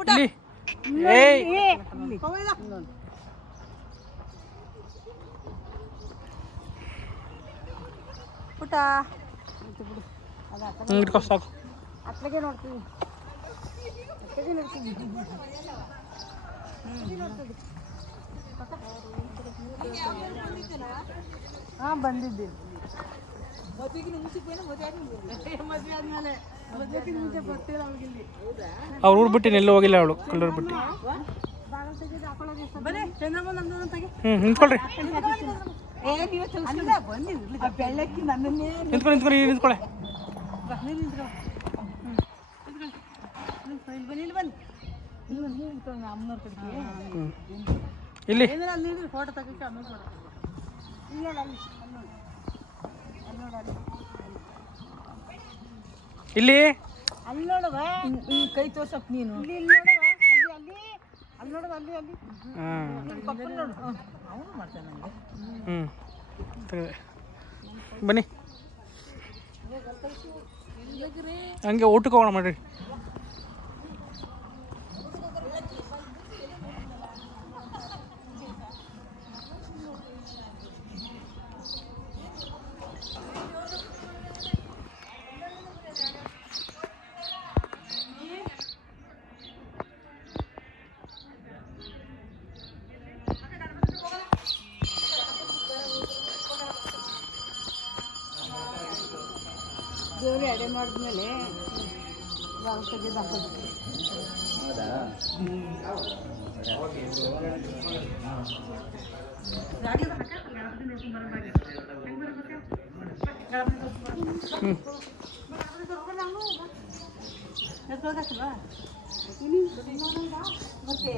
ಪುಟ ಇಟ್ಕೋ ಸಾಕು. ಅತ್ಲಾಗೆ ನೋಡ್ತೀವಿ. ಹಾಂ ಬಂದಿದ್ದೀವಿ. ಅವ್ರ ಊರು ಬಿಟ್ಟು ಎಲ್ಲೂ ಹೋಗಿಲ್ಲ ಅವಳು. ಕಲ್ಲೂರು ಬಿಟ್ಟು ನಿಂತ್ಕೊಳ್ರಿ. ಬೆಳ್ಳಕ್ಕಿ ನನ್ನನ್ನೇ ನಿಂತ್ಕೊಳ್ಳಿ ನಿಂತ್ಕೊಳ್ಳಿ. ಅಮ್ಮನವ್ರ ಕಡೆಗೆ ಇಲ್ಲಿ ಅಲ್ಲಿ ಫೋಟೋ ತೆಗಿಕ್ಕೆ ಆಮೇಲೆ ಇಲ್ಲಿ ಅಲ್ಲಿ ನೋಡುವ ಕೈ ತೋರ್ಸಕ್ ನೀನು ಇಲ್ಲಿ ನೋಡುವ ಅಲ್ಲಿ ಅಲ್ಲಿ ನೋಡುವ ಅಲ್ಲಿ ಅಲ್ಲಿ ನೋಡು ಅವನು ಮಾಡ್ತಾನೆ ನನಗೆ. ಬನ್ನಿ ಹಂಗೆ ಊಟಕ್ಕೆ ಹೋಗೋಣ ಮಾಡ್ರಿ. ದೇವ್ರು ಎಡೆ ಮಾಡಿದ್ಮೇಲೆ ತೆಗೆದು ಹಾಕೋದು. ಮತ್ತೆ